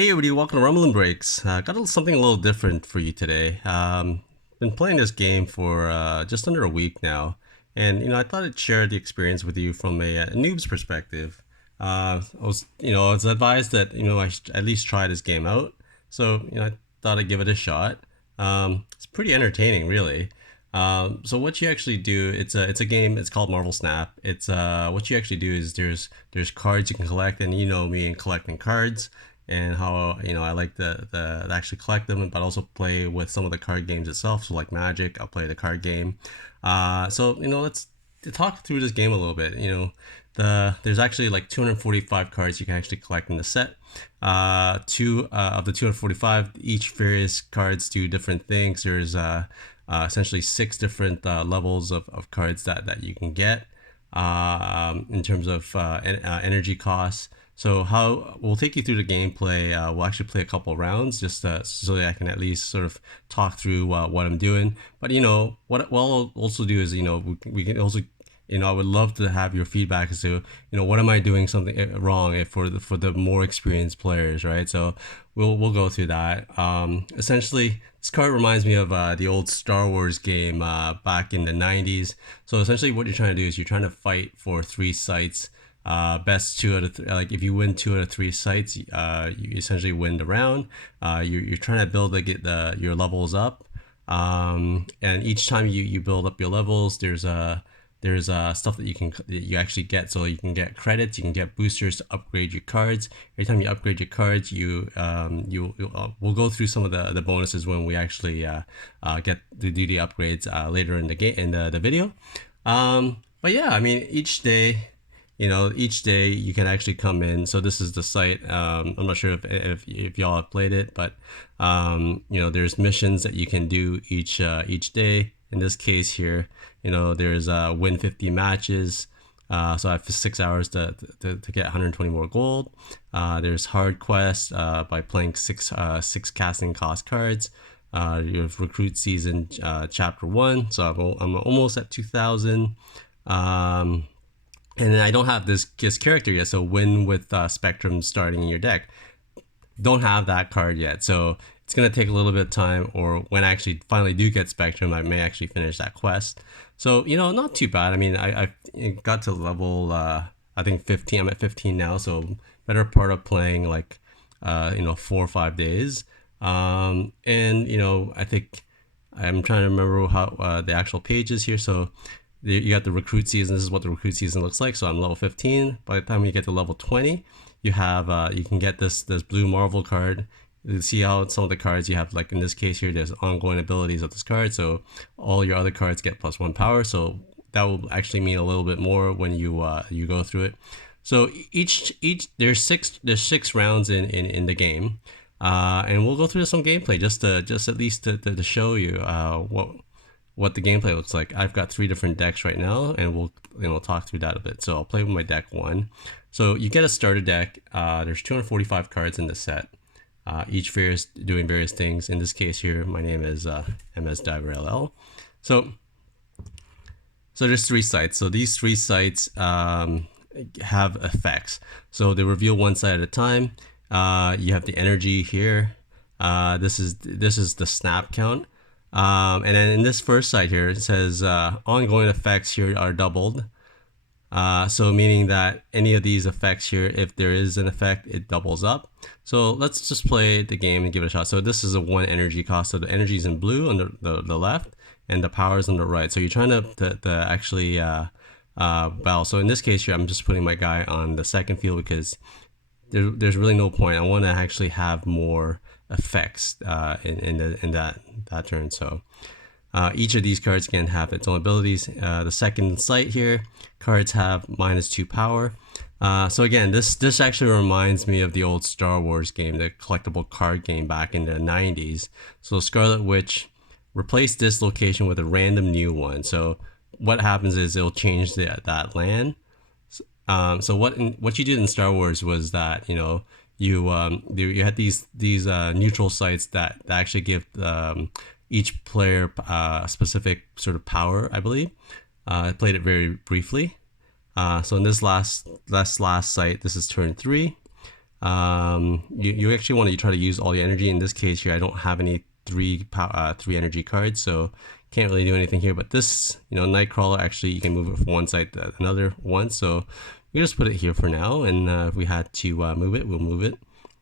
Hey everybody, welcome to Rumbling Breaks. Something a little different for you today. Been playing this game for just under a week now, and I thought I'd share the experience with you from a noob's perspective. I was advised that I should at least try this game out, so I thought I'd give it a shot. It's pretty entertaining, really. So what you actually do, it's a game. It's called Marvel Snap. It's what you actually do is there's cards you can collect, and you know me and collecting cards and how I like the actually collect them, but also play with some of the card games itself. So like Magic, I'll play the card game. So let's talk through this game a little bit. There's actually like 245 cards you can actually collect in the set. Two of the 245, each various cards do different things. There's essentially six different levels of cards that you can get in terms of energy costs. So how we'll take you through the gameplay. We'll actually play a couple rounds just so that I can at least sort of talk through what I'm doing. But what I'll also do is we can also I would love to have your feedback as to what am I doing something wrong for the more experienced players, right? So we'll go through that. Essentially, this card reminds me of the old Star Wars game back in the 90s. So essentially, what you're trying to do is you're trying to fight for three sites. Best two out of like if you win two out of three sites, you essentially win the round. You're trying to build your levels up, and each time you build up your levels, there's stuff that you actually get. So you can get credits, you can get boosters to upgrade your cards. Every time you upgrade your cards, we'll go through some of the bonuses when we actually get to do the upgrades later in the game in the video. But yeah, I mean each day you can actually come in. So this is the site. I'm not sure if y'all have played it, but there's missions that you can do each day. In this case here, there's win 50 matches. So I have 6 hours to get 120 more gold. There's hard quests by playing six casting cost cards. You have recruit season chapter 1. So I'm almost at 2,000. And then I don't have this character yet, so win with Spectrum starting in your deck. Don't have that card yet, so it's going to take a little bit of time, or when I actually finally do get Spectrum, I may actually finish that quest. So, not too bad. I mean, I got to level, I think 15. I'm at 15 now, so better part of playing like, 4 or 5 days. And, I think I'm trying to remember how the actual page is here, so you got the recruit season. This is what the recruit season looks like. So I'm level 15. By the time you get to level 20, you have you can get this blue Marvel card. You see how some of the cards you have, like in this case here, there's ongoing abilities of this card. So all your other cards get +1 power. So that will actually mean a little bit more when you go through it. So each there's six rounds in the game, and we'll go through some gameplay just at least to show you what the gameplay looks like. I've got 3 different decks right now, and we'll talk through that a bit. So I'll play with my deck 1. So you get a starter deck. There's 245 cards in the set. Each doing various things. In this case here, my name is MS Diver LL. So there's 3 sites. So these 3 sites have effects. So they reveal one site at a time. You have the energy here. This is the snap count. And then in this first site here, it says ongoing effects here are doubled. So meaning that any of these effects here, if there is an effect, it doubles up. So let's just play the game and give it a shot. So this is a 1 energy cost. So the energy is in blue on the left, and the power is on the right. So you're trying to actually battle. So in this case here, I'm just putting my guy on the second field because there's really no point. I want to actually have more effects in that turn. So each of these cards can have its own abilities. The second site here, cards have -2 power. So again, this actually reminds me of the old Star Wars game, the collectible card game back in the 90s. So Scarlet Witch replaced this location with a random new one. So what happens is it'll change that land. So what you did in Star Wars was that you had these neutral sites that actually give each player a specific sort of power, I believe. I played it very briefly. So in this last site, this is turn 3. You actually want to try to use all your energy. In this case here, I don't have any three energy cards, so can't really do anything here. But this, Nightcrawler, actually you can move it from one side to another one. So we just put it here for now, and if we had to move it, we'll move it.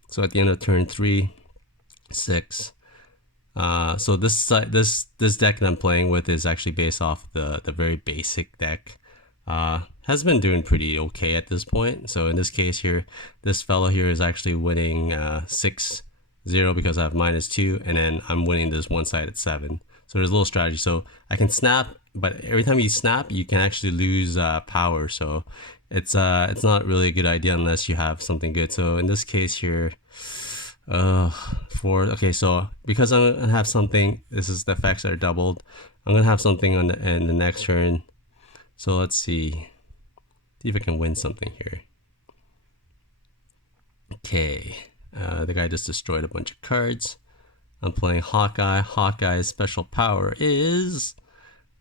So at the end of turn 3, 6. So this deck that I'm playing with is actually based off the very basic deck. Has been doing pretty okay at this point. So in this case here, this fellow here is actually winning 6-0 because I have -2, and then I'm winning this one side at 7. So there's a little strategy. So I can snap, but every time you snap, you can actually lose power. So it's not really a good idea unless you have something good. So in this case here, okay, so because I'm gonna have something, this is the effects that are doubled. I'm gonna have something on the next turn. So let's see if I can win something here. Okay, the guy just destroyed a bunch of cards. I'm playing Hawkeye. Hawkeye's special power is,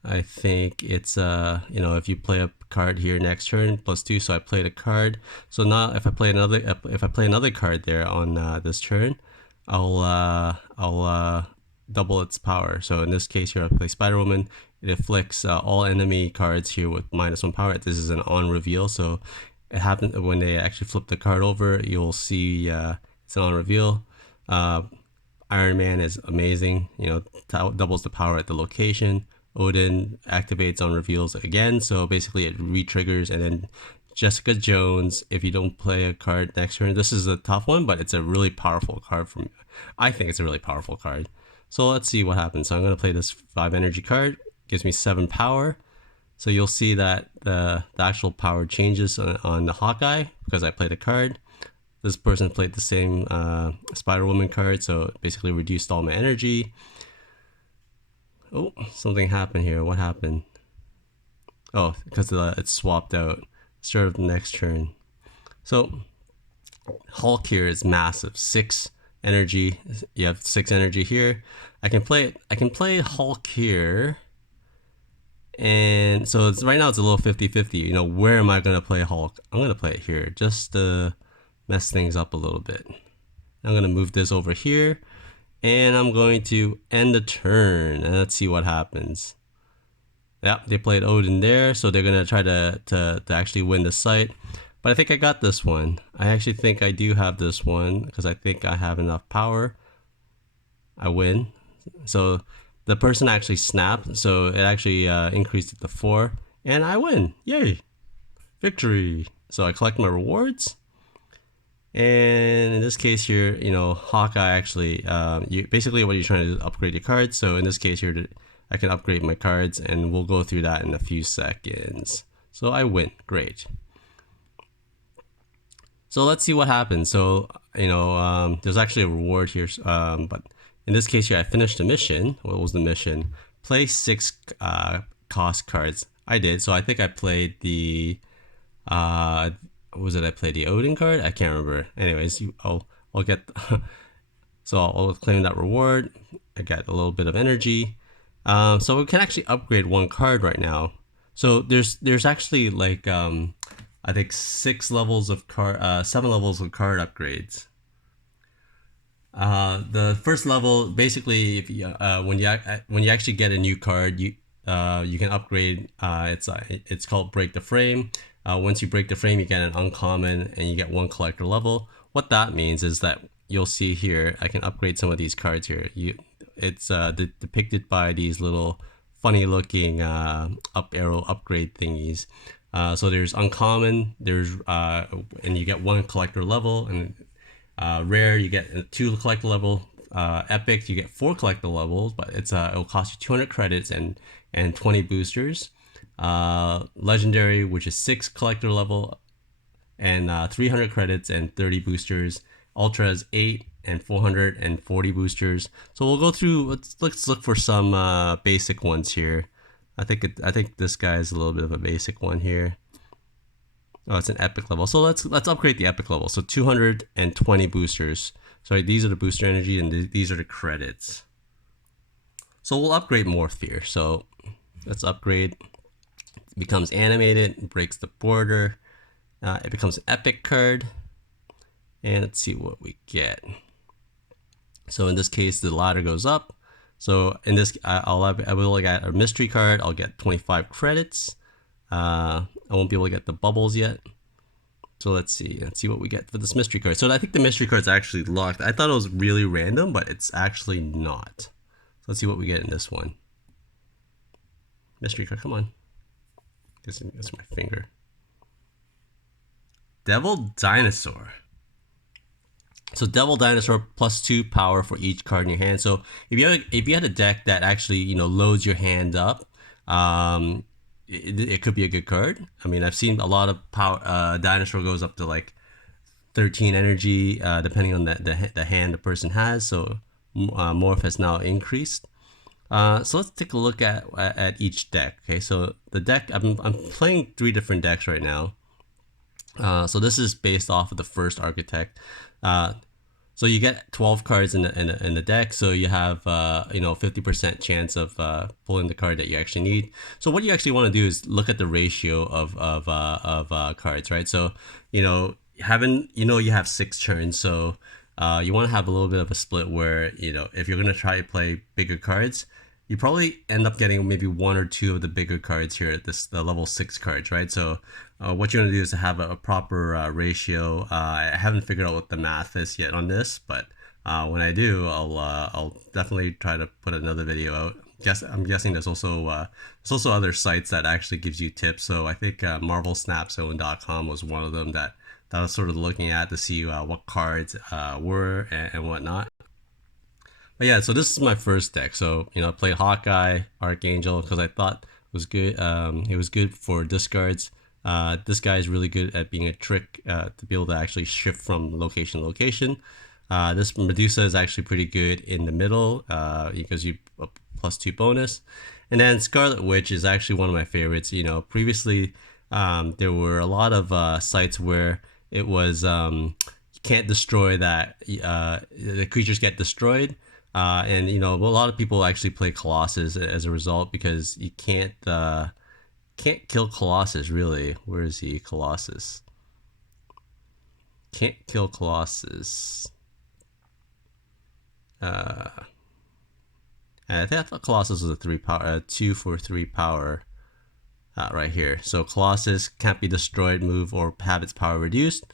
I think it's if you play a card here next turn +2. So I played a card. So now if I play another card there on this turn, I'll double its power. So in this case here, I play Spider Woman. It afflicts all enemy cards here with -1 power. This is an on reveal, so it happens when they actually flip the card over. You'll see it's an on reveal. Iron Man is amazing. Doubles the power at the location. Odin activates on reveals again, so basically it re-triggers. And then Jessica Jones, if you don't play a card next turn, this is a tough one, but it's a really powerful card from. I think it's a really powerful card. So let's see what happens. So I'm gonna play this 5 energy card. Gives me 7 power. So you'll see that the actual power changes on the Hawkeye because I played a card. This person played the same Spider Woman card, so it basically reduced all my energy. Oh, something happened here. What happened? Oh, because it's swapped out. Start of the next turn. So Hulk here is massive. 6 energy. You have 6 energy here. I can play Hulk here. And so right now it's a little 50-50. Where am I going to play Hulk? I'm going to play it here just to mess things up a little bit. I'm going to move this over here, and I'm going to end the turn, and let's see what happens. Yeah, they played Odin there, so they're going to try to actually win the site. But I think I got this one. I actually think I do have this one because I think I have enough power. I win. So the person actually snapped, so it actually increased it to 4, and I win. Yay! Victory! So I collect my rewards, and in this case here, Hawkeye actually, basically what you're trying to do is upgrade your cards. So in this case here, I can upgrade my cards, and we'll go through that in a few seconds. So I win. Great. So let's see what happens. So there's actually a reward here, but in this case here, I finished the mission. What was the mission? Play 6 cost cards. I did. So I think I played the what was it? I played the Odin card. I can't remember. Anyways, I'll get. So I'll claim that reward. I got a little bit of energy. So we can actually upgrade 1 card right now. So there's actually like I think 7 levels of card upgrades. The first level, basically, if you, when you actually get a new card, you can upgrade. It's called Break the Frame. Once you break the frame, you get an uncommon, and you get 1 collector level. What that means is that you'll see here, I can upgrade some of these cards here. It's depicted by these little funny looking up arrow upgrade thingies. So there's uncommon, there's and you get 1 collector level, and rare you get 2 collector level. Epic you get 4 collector levels, but it'll cost you 200 credits and 20 boosters. Legendary, which is 6 collector level and 300 credits and 30 boosters. Ultra is 8 and 440 boosters. So we'll go through. Let's look for some basic ones here. I think this guy is a little bit of a basic one here. Oh, it's an epic level. So let's upgrade the epic level. So 220 boosters. So these are the booster energy, and these are the credits. So we'll upgrade Morph here. So let's upgrade. It becomes animated, breaks the border. It becomes an epic card. And let's see what we get. So in this case, the ladder goes up. So in this, I will get a mystery card. I'll get 25 credits. I won't be able to get the bubbles yet. So let's see what we get for this mystery card. So I think the mystery card is actually locked. I thought it was really random, but it's actually not. So let's see what we get in this one. Mystery card, come on. That's my finger. Devil Dinosaur. So Devil Dinosaur +2 power for each card in your hand. So if you had a deck that actually loads your hand up, it could be a good card. I mean, I've seen a lot of power. Dinosaur goes up to like 13 energy, depending on the hand the person has. So Morph has now increased. So let's take a look at each deck. Okay, so the deck, I'm playing 3 different decks right now. So this is based off of the first architect. So you get 12 cards in the deck. So you have 50% chance of pulling the card that you actually need. So what you actually want to do is look at the ratio of cards, right? So you have 6 turns. So you want to have a little bit of a split where if you're gonna try to play bigger cards, you probably end up getting maybe 1 or 2 of the bigger cards here at the level 6 cards, right? So what you're gonna do is to have a proper ratio. I haven't figured out what the math is yet on this, but when I do, I'll definitely try to put another video out. I'm guessing there's also other sites that actually gives you tips. So I think MarvelSnapZone.com was one of them that I was sort of looking at to see what cards were and whatnot. But yeah, so this is my first deck. So I played Hawkeye, Archangel because I thought it was good. It was good for discards. This guy is really good at being a trick to be able to actually shift from location to location. This Medusa is actually pretty good in the middle because you +2 bonus. And then Scarlet Witch is actually one of my favorites. Previously there were a lot of sites where it was you can't destroy that. The creatures get destroyed. And a lot of people actually play Colossus as a result because you can't kill Colossus really. Where is he? Colossus. Can't kill Colossus. And I thought Colossus was a 2 for 3 power right here. So Colossus can't be destroyed, move, or have its power reduced.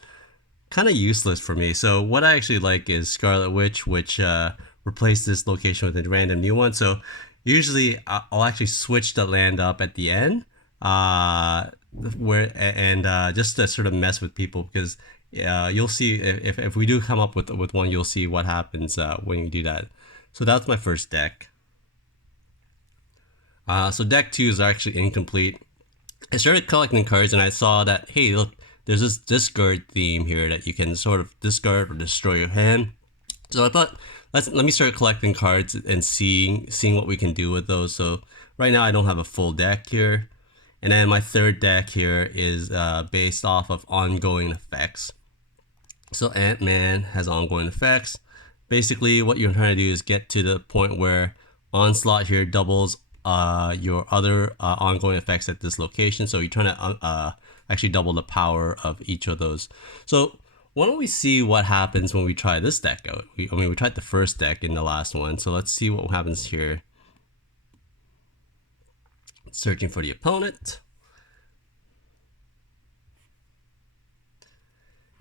Kind of useless for me. So what I actually like is Scarlet Witch, which replace this location with a random new one. So usually I'll actually switch the land up at the end just to sort of mess with people because you'll see if we do come up with one, you'll see what happens when you do that. So that's my first deck. So deck 2 is actually incomplete. I started collecting cards and I saw that, hey, look, there's this discard theme here that you can sort of discard or destroy your hand. So I thought, let me start collecting cards and seeing what we can do with those. So right now I don't have a full deck here. And then my third deck here is based off of ongoing effects. So Ant-Man has ongoing effects. Basically what you're trying to do is get to the point where Onslaught here doubles your other ongoing effects at this location. So you're trying to actually double the power of each of those. So why don't we see what happens when we try this deck out? We tried the first deck in the last one, so let's see what happens here. Searching for the opponent.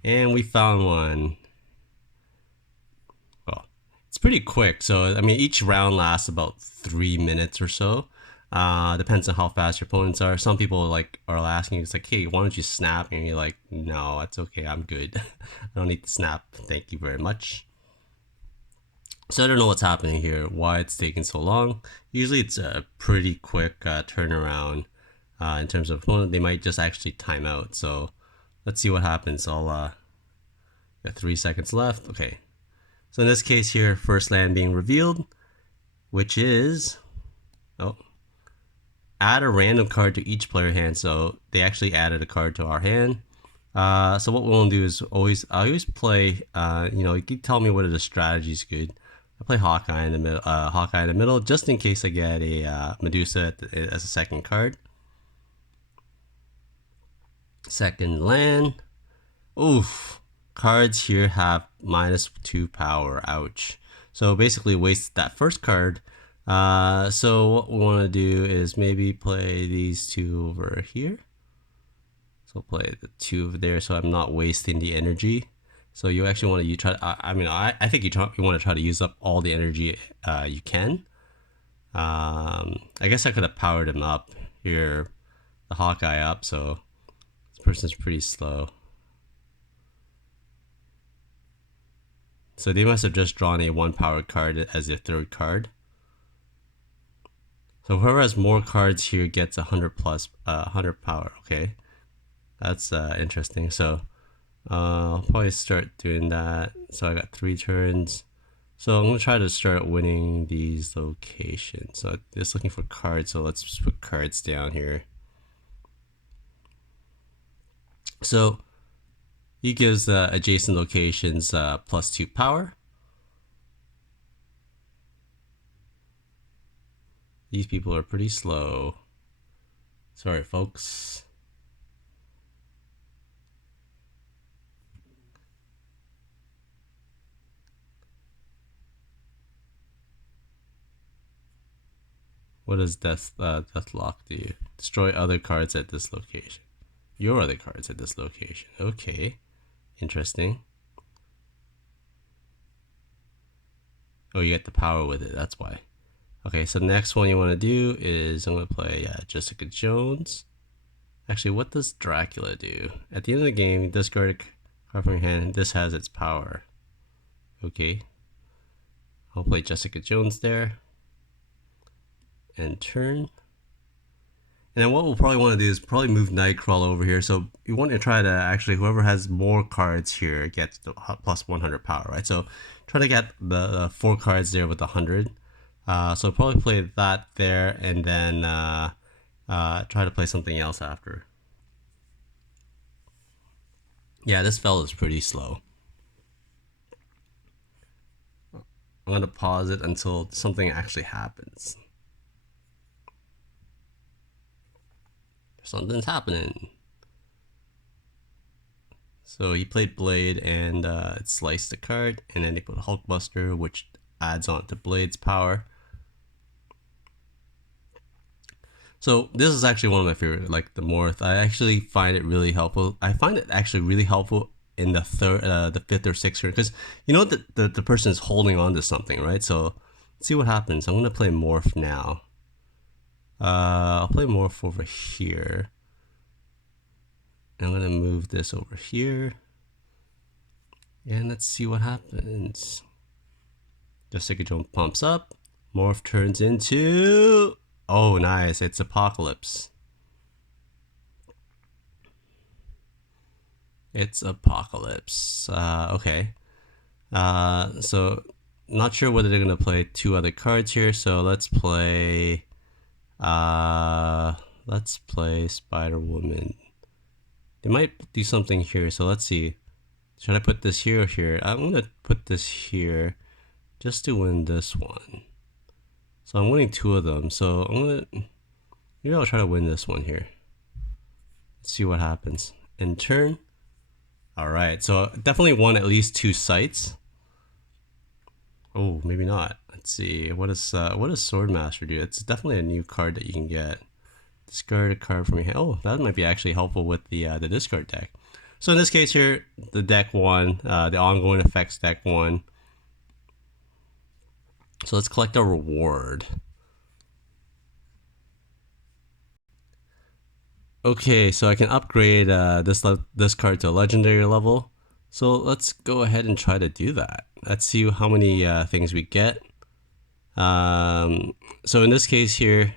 And we found one. Well, it's pretty quick. So, I mean, each round lasts about 3 minutes or so. Depends on how fast your opponents are. Some people are asking, it's like, hey, why don't you snap? And you're like, no, it's okay, I'm good. I don't need to snap. Thank you very much. So I don't know what's happening here, why it's taking so long. Usually it's a pretty quick turnaround in terms of opponent. They might just actually time out. So let's see what happens. I'll got 3 seconds left. Okay. So in this case here, first land being revealed, which is add a random card to each player hand. So they actually added a card to our hand. So what we'll do is I always play, you can tell me whether the strategy is good. I play Hawkeye in the middle, just in case I get a Medusa as a second card. Second land. Oof. cards here have -2 power. Ouch. So basically waste that first card. So what we want to do is maybe play these two over here. So play the two over there so I'm not wasting the energy. So you actually want to I think you want to try to use up all the energy you can. I guess I could have powered him up here, the Hawkeye up, so this person's pretty slow. So they must have just drawn a 1 power card as their third card. So whoever has more cards here gets 100 plus 100 power. Okay, that's interesting. So I'll probably start doing that. So I got 3 turns. So I'm gonna try to start winning these locations. So just looking for cards. So let's just put cards down here. So he gives adjacent locations +2 power. These people are pretty slow. Sorry, folks. What does Deathlock do? Destroy other cards at this location. Your other cards at this location. Okay. Interesting. Oh, you get the power with it. That's why. Okay, so the next one you want to do is I'm going to play Jessica Jones. Actually, what does Dracula do? At the end of the game, discard a card from your hand. This has its power. Okay. I'll play Jessica Jones there. And turn. And then what we'll probably want to do is probably move Nightcrawler over here. So you want to try to actually, whoever has more cards here gets the plus 100 power, right? So try to get the 4 cards there with 100. So probably play that there and then try to play something else after. Yeah, this fella's pretty slow. I'm going to pause it until something actually happens. Something's happening. So he played Blade and it sliced the card, and then they put Hulkbuster, which adds on to Blade's power. So this is actually one of my favorite, like the Morph. I actually find it really helpful. I find it actually really helpful in the the 5th or 6th turn, because you know that the person is holding on to something, right? So let's see what happens. I'm gonna play Morph now. I'll play Morph over here. I'm gonna move this over here. And let's see what happens. Jessica Jones pumps up. Morph turns into... Oh, nice. It's Apocalypse. It's Apocalypse. Okay. So, not sure whether they're gonna play 2 other cards here. So let's play... let's play Spider-Woman. They might do something here, so let's see. Should I put this here or here? I'm gonna put this here just to win this one. So I'm winning 2 of them, so maybe I'll try to win this one here. Let's see what happens. And turn. Alright, so definitely won at least 2 sites. Oh, maybe not. Let's see. What does Swordmaster do? It's definitely a new card that you can get. Discard a card from your hand. Oh, that might be actually helpful with the discard deck. So in this case here, the deck won. The ongoing effects deck won. So let's collect a reward. Okay, so I can upgrade this card to a legendary level. So let's go ahead and try to do that. Let's see how many things we get. So in this case here,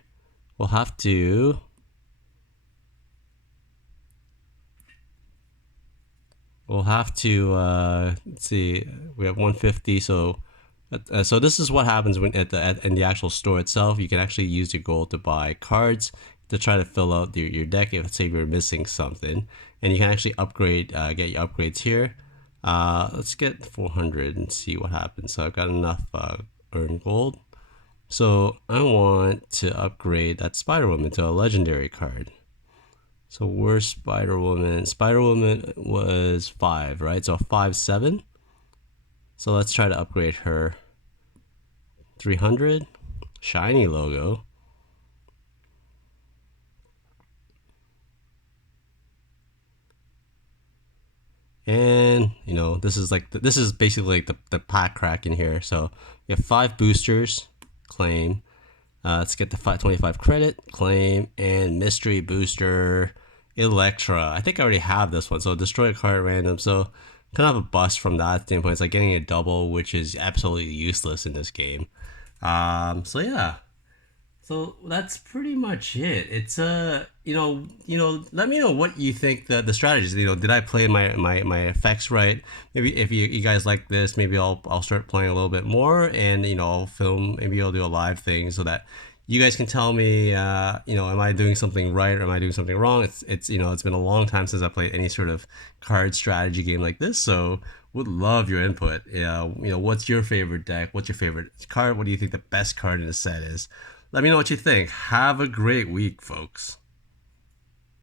we'll have to let's see, we have 150. So this is what happens when in the actual store itself. You can actually use your gold to buy cards to try to fill out your deck if, say, you're missing something, and you can actually upgrade, get your upgrades here. Let's get 400 and see what happens. So I've got enough earned gold. So I want to upgrade that Spider-Woman to a legendary card. So where's Spider Woman? Spider Woman was 5, right? So 5, 7. So let's try to upgrade her. 300. Shiny logo. And you know, this is like this is basically like the pack crack in here. So we have 5 boosters, claim. Let's get the 525 credit, claim, and mystery booster, Electra. I think I already have this one. So destroy a card at random. So kind of a bust from that standpoint. It's like getting a double, which is absolutely useless in this game. So yeah, so that's pretty much it. It's let me know what you think the strategies. You know, did I play my effects right? Maybe if you guys like this, maybe I'll start playing a little bit more, and you know, I'll film. Maybe I'll do a live thing so that you guys can tell me, am I doing something right or am I doing something wrong? It's it's been a long time since I played any sort of card strategy game like this, so would love your input. What's your favorite deck? What's your favorite card? What do you think the best card in the set is? Let me know what you think. Have a great week, folks.